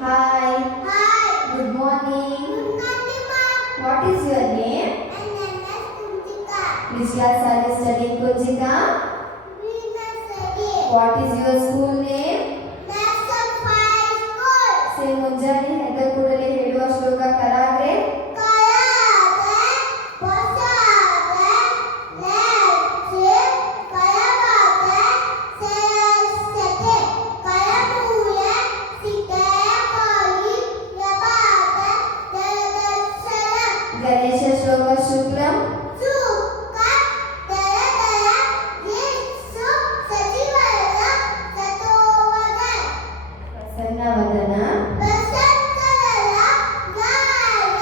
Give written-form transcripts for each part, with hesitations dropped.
Hi. Hi. Good morning. Good morning, ma'am. What is your name? My name is Kunjika. Which class are you studying, Kunjika? Vinasari. What is your school name? National High School. Say ಮುಂಜಾನೆ ಎದ್ದ ಕೂಡಲೇ ಹೇಳುವ ಶ್ಲೋಕ ಕರಾಗ್ರೆ. ಕರಾದೆ, ಹೊಸಾದೆ, ಲೆಚ್ಚೆ, ಕರವಾದೆ, ಸೇರಿಸದೆ, ಕರಮೂಲೆ, ಸಿಟೆಯಾಗಿ, ಯಬಾದೆ, ದರದರ್ಶನ. ಗಣೇಶ ಶ್ಲೋಕ ಶುಕ್ಲಂ. ಸುಖ, ದರದರ, ಯೇಸು, ಸಚಿವರ, ಸತೋವನ. ಪ್ರಸನ್ನ ವದನ. ಬಸಂತರರ, ಗಾಯ,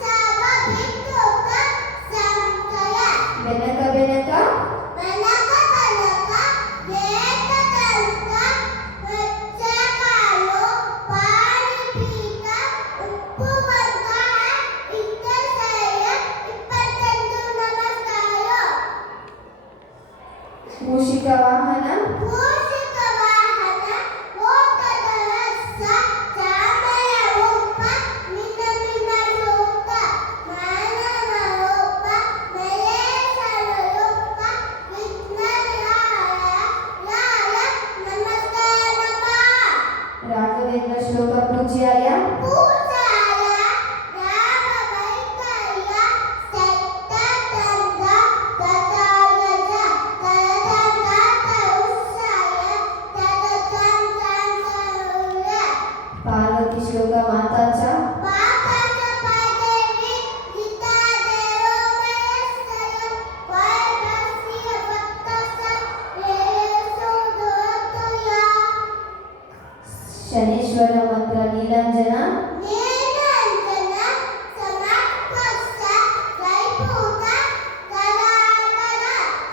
ಸಭ ಬಿಟ್ಟುಕ, ಸಂಕಯ. ಬೆನಕ ಬೆನಕ. ಬನಕ ಬನಕ, ವೇದದಂತ, ಮಚ್ಚಕಾಲು, ಪಾಣಿಪೀಠ, ಉಪ್ಪುವಂತ, ಇತ್ತಸಯ, 22 ನಮಸ್ಕಾರ. ಮೂಷಿಕ ವಾಹನ. ಮೂಷಿಕ ವಾಹನ, ಮೋದದ ರಸ, ಚಾಮರ ರೂಪ, ಮಿನ ಮಿನ ರೂಪ, ಮಾನವ ರೂಪ, ಮಲೇಶ್ವರ ರೂಪ, ವಿಘ್ನರಾಯ, ರಾಯ, ನಮಸ್ಕಾರಪ್ಪ. ರಾಘವೇಂದ್ರ ಶ್ಲೋಕ ಪೂಜ್ಯಾಯ. ಪೂಜಾಯ, ರಾಘವೈಕಯ್ಯ, ಸತ್ತತಂದ, ತಥಾಯಜ, ತರದಂಗಾತ ಉತ್ಸಾಯ, ತರದಂಗಾಂತರುಳ. ಪಾರ್ವತಿ ಶ್ಲೋಕ ಮಾತಾಚ. ಮಾತಾಚ ಪೈದೇವಿ, ಗೀತಾದೇವೋ ಮಯಸ್ಕರ, ವೈಭಸ್ಯ ಭಕ್ತಸ, ರೇಯಸೋ ದುರತುಯ. ಶನೇಶ್ವರ ಮಂತ್ರ ನೀಲಂಜನ. ನೀಲಂಜನ, ಸಮರ್ಥಸ್ಥ, ಜೈಪೂತ, ಕರಾಕರ,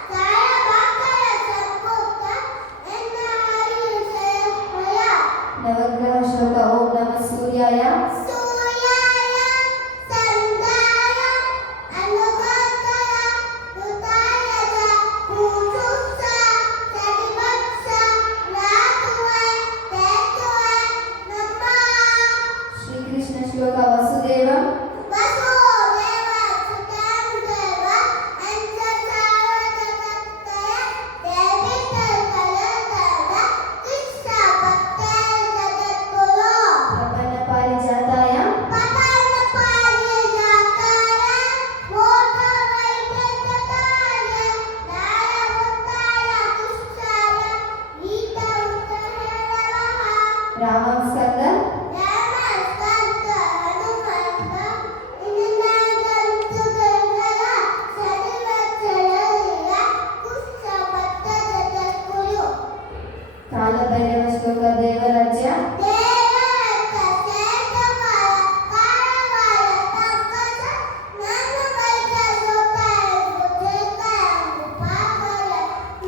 ಸಾಯಭಾಕರ ಸಂಪೂತ, ಎನ್ನಾಯುಷಯ. ನವಗ್ರಹ ಶ್ಲೋಕ ಓಂ ನಮಃ ಸೂರ್ಯಾಯ. ಸೂರ್ಯಾಯ, ಸಂಧ್ಯಾಯ, ಅನುಗಂಧಯ, ಋತಾಯಜ, ಪೂಜುಸ್ಸ, ಚಡಿವತ್ಸ, ರಾತುವ, ತೇಜುವ, ನಮಃ. ಶ್ರೀಕೃಷ್ಣ ಶ್ಲೋಕ ವಸುದೇವ. ವಸುದೇವ ಸುತಂ ದೇವ, ಅಂಜಸಾರದತ್ತಯ, ದೇವಿಕಲ್ಕಲಕದ, ಕೃಷ್ಣ ಭಕ್ತಯ ಜಗದ್ಗುರು. ಪ್ರಪನ್ನ ಪಾರಿಜಾತಾಯ. ಪವನ ಪಾರಿಜಾತಾಯ, ಮೋದ ವೈದ್ಯಕತಾಯ, ದಾರವತ್ತಾಯ, ದುಷ್ಟಾಯ, ಗೀತ ಉತ್ತರವಃ. ರಾಮಂ ಸ್ಕಂದ. ರಾಮಸ್ಕಂದ ಹನುಮಂತ, ನಿನ್ನಂತಂತು ಗಂಗಲ, ಸರಿವತ್ಸಲಯ್ಯ, ಕುಶ ಭಕ್ತದ ಜಗದ್ಗುರು. ಕಾಲಭೈರವ ಶ್ಲೋಕ ದೇವರಾಜ್ಯ. ದೇವರಥ ಶೇಷವರ, ಕಾರವಾರ ಪಂಕಜ, ನನ್ನ ವೈದ್ಯ ಸೋತಾಯ, ಭುಜಕಾಯ, ಪಾದಯ,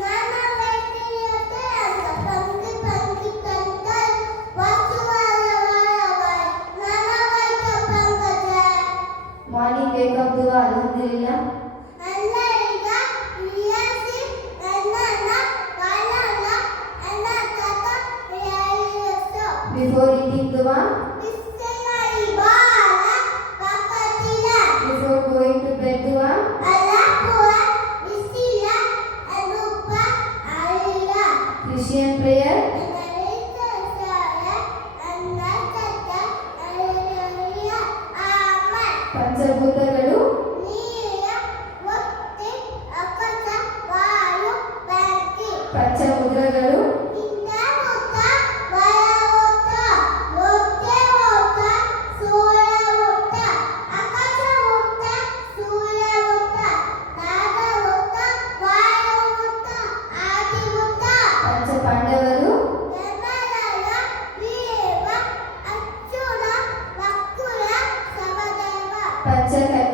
ನನ್ನ ವೈದ್ಯತೆ ಅಂದ ಪಂಕ್ತಿ ಪಂಕ್ತಿ ಕಂತಯ, ವಸುವರ ವರವಯ, ನನ್ನ ವೈದ್ಯ ಪಂಕಜ. ಮಾರ್ನಿಂಗ್ ವೇಕಪ್ ದುವಾ ಅಲ್ಹಮ್ದುಲಿಲ್ಲಾ. ನನ್ನ ಈಗ ನಿಯಸಿ, ನನ್ನನ, ಕಾಲನ, ಅನ್ನ ತತ, ಯಾಯಿಯಸ್ಸು. ಬಿಫೋರ್ ಈಟಿಂಗ್ ದುವಾ. ಬಿಸ್ಕೆಲೈ ಬಾಲ, ಪಕ್ಕತಿಲ, ಬಿಫೋರ್ ಗೋಯಿಂಗ್ ಟು ಬೆಡ್ ದುವಾ. ಅಲಪುವ, ಬಿಸಿಲ, ಅನುಪ, ಆಯಿಲ. Christian prayer. ನಗರಿತಸಾಯ, ಅನ್ನತತ, ಅಯ್ಯಯ್ಯ, ಆಮನ್. ಪಂಚಭೂತಗಳು. ನೀರ, ಮುಕ್ತಿ, ಅಕಸ, ವಾಯು, ಬೆಂಕಿ. ಪಂಚಮುದ್ರಗಳು. ಇಂದ್ರಮುತ್ತ, ವರಮುತ್ತ, ಮುತ್ಯಮುತ್ತ, ಸೂರ್ಯಮುತ್ತ, ಆಕಾಶಮುತ್ತ, ಸೂರ್ಯಮುತ್ತ, ನಾಗಮುತ್ತ, ವಾಯುಮುತ್ತ, ಆದಿಮುತ್ತ. ಪಂಚಪಾಂಡವರು. ಯಮರಾಯ, ಭೀಮ, ಅರ್ಜುನ, ನಕುಲ, ಸಹದೇವ. ಪಂಚಕನ್ಯಕರು.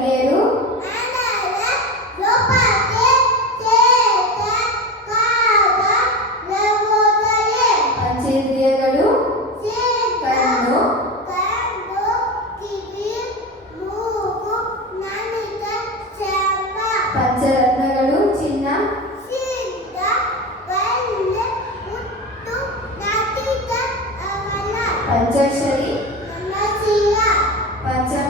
ಪಂಚಾಕ್ಷರಿ ನನ್ನ ಚೀಲ ಪಂಚಮ